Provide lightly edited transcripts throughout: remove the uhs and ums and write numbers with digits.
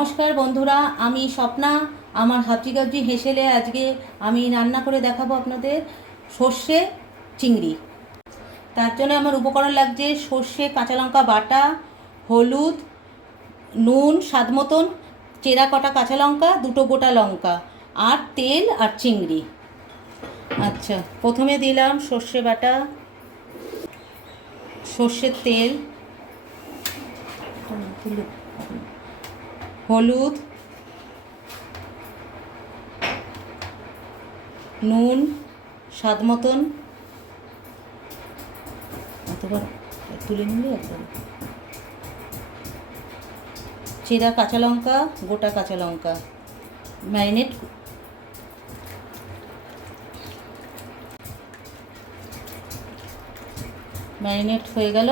নমস্কার বন্ধুরা, আমি স্বপ্না। আমার হাবজি গাবজি হেসেলে আজকে আমি রান্না করে দেখাবো আপনাদের সর্ষে চিংড়ি। তার জন্য আমার উপকরণ লাগছে সর্ষে, কাঁচা লঙ্কা বাটা, হলুদ, নুন স্বাদ মতন, চেরা কটা কাঁচা লঙ্কা, দুটো গোটা লঙ্কা, আর তেল আর চিংড়ি। আচ্ছা, প্রথমে দিলাম সর্ষে বাটা, সর্ষের তেল, হলুদ, নুন স্বাদ মতন, অথবা তুলে নিলে একবার, চেরা কাঁচা লঙ্কা, গোটা কাঁচা লঙ্কা, ম্যারিনেট হয়ে গেল।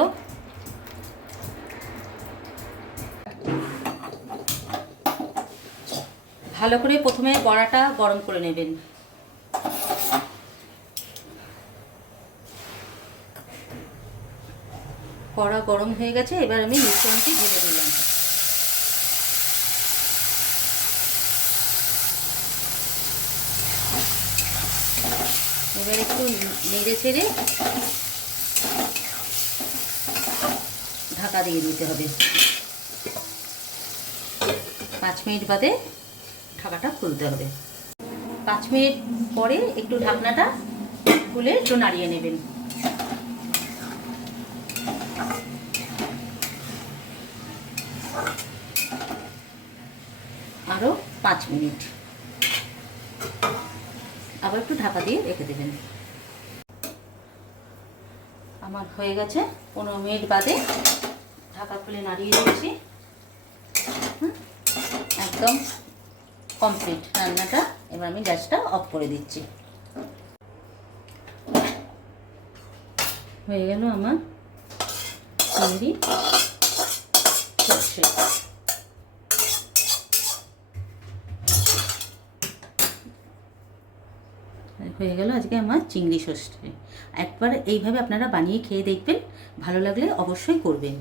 ভালো করে প্রথমে বড়াটা গরম করে নেবেন। কড়া গরম হয়ে গেছে, এবার আমি মিশ্রণটি ঢেলে দিলাম। এবার একটু নেড়ে ছেড়ে ঢাকা দিয়ে দিতে হবে। 5 মিনিট বাদে ঢাকাটা খুলতে হবে। 5 মিনিট পরে একটু ঢাকনাটা খুলে একটু নাড়িয়ে নেবেন। আরও 5 মিনিট আবার একটু ঢাকা দিয়ে রেখে দেবেন। আমার হয়ে গেছে। 15 মিনিট বাদে ঢাকা খুলে নাড়িয়ে দিচ্ছি। একদম কমপ্লিট রান্নাটা। এবার আমি গ্যাসটা অফ করে দিচ্ছি। হয়ে গেল আমার চিংড়ি সর্ষে। হয়ে গেল আজকে আমার চিংড়ি সর্ষে। একবার এইভাবে আপনারা বানিয়ে খেয়ে দেখবেন, ভালো লাগলে অবশ্যই করবেন।